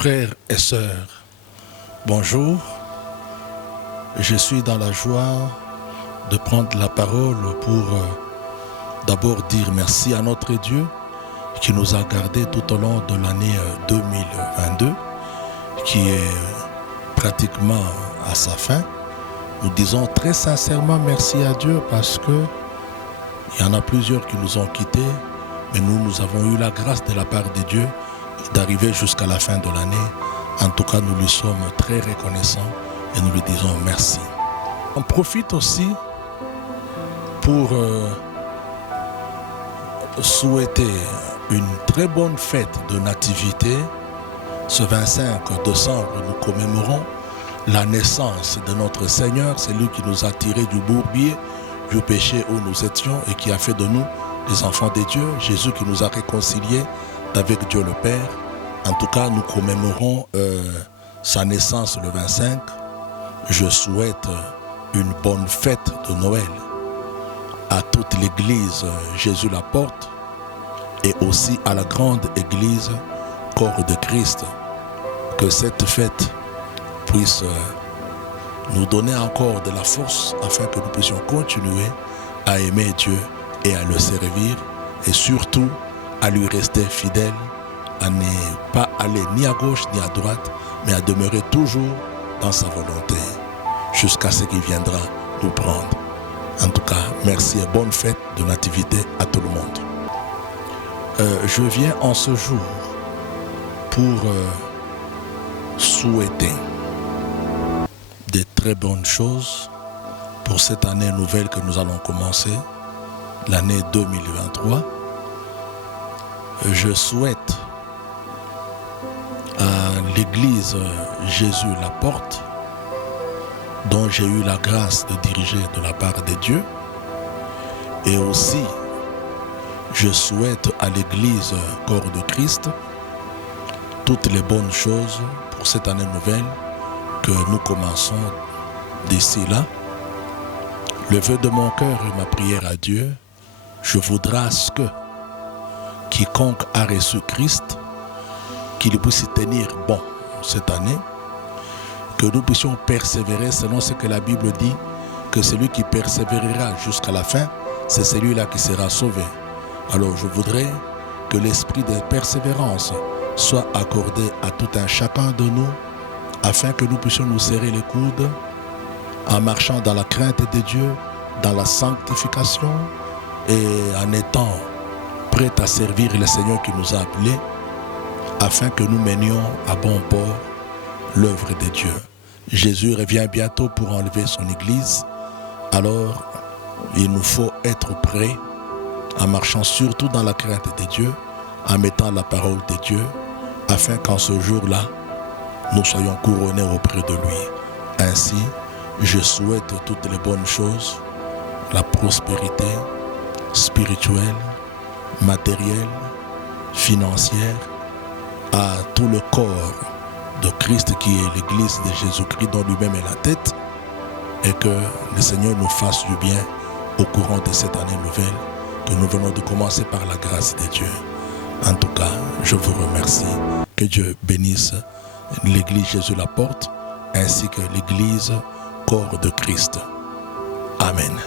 Frères et sœurs, bonjour. Je suis dans la joie de prendre la parole pour d'abord dire merci à notre Dieu qui nous a gardés tout au long de l'année 2022, qui est pratiquement à sa fin. Nous disons très sincèrement merci à Dieu parce que il y en a plusieurs qui nous ont quittés, mais nous avons eu la grâce de la part de Dieu d'arriver jusqu'à la fin de l'année. En tout cas, nous lui sommes très reconnaissants et nous lui disons merci. On profite aussi pour souhaiter une très bonne fête de nativité. Ce 25 décembre, nous commémorons la naissance de notre Seigneur. C'est lui qui nous a tirés du bourbier, du péché où nous étions et qui a fait de nous les enfants de Dieu. Jésus qui nous a réconciliés avec Dieu le Père. En tout cas, nous commémorons sa naissance le 25. Je souhaite une bonne fête de Noël à toute l'église Jésus la porte et aussi à la grande église Corps de Christ. Que cette fête puisse nous donner encore de la force afin que nous puissions continuer à aimer Dieu et à le servir et surtout à lui rester fidèle, à ne pas aller ni à gauche ni à droite, mais à demeurer toujours dans sa volonté jusqu'à ce qu'il viendra nous prendre. En tout cas, merci et bonne fête de nativité à tout le monde. Je viens en ce jour pour souhaiter des très bonnes choses pour cette année nouvelle que nous allons commencer, l'année 2023. Je souhaite à l'église Jésus la porte, dont j'ai eu la grâce de diriger de la part de Dieu, et aussi je souhaite à l'église Corps de Christ toutes les bonnes choses pour cette année nouvelle que nous commençons d'ici là. Le vœu de mon cœur et ma prière à Dieu, je voudrais à ce que quiconque a reçu Christ, qu'il puisse tenir bon cette année, que nous puissions persévérer selon ce que la Bible dit, que celui qui persévérera jusqu'à la fin, c'est celui-là qui sera sauvé. Alors je voudrais que l'esprit de persévérance soit accordé à tout un chacun de nous, afin que nous puissions nous serrer les coudes en marchant dans la crainte de Dieu, dans la sanctification et en étant prêts à servir le Seigneur qui nous a appelés, afin que nous menions à bon port l'œuvre de Dieu. Jésus revient bientôt pour enlever son Église. Alors, il nous faut être prêts en marchant surtout dans la crainte de Dieu, en mettant la parole de Dieu, afin qu'en ce jour-là, nous soyons couronnés auprès de lui. Ainsi, je souhaite toutes les bonnes choses, la prospérité spirituelle, matérielle, financière, à tout le corps de Christ qui est l'église de Jésus-Christ dont lui-même est la tête, et que le Seigneur nous fasse du bien au courant de cette année nouvelle que nous venons de commencer par la grâce de Dieu. En tout cas, je vous remercie. Que Dieu bénisse l'église Jésus la porte ainsi que l'église Corps de Christ. Amen.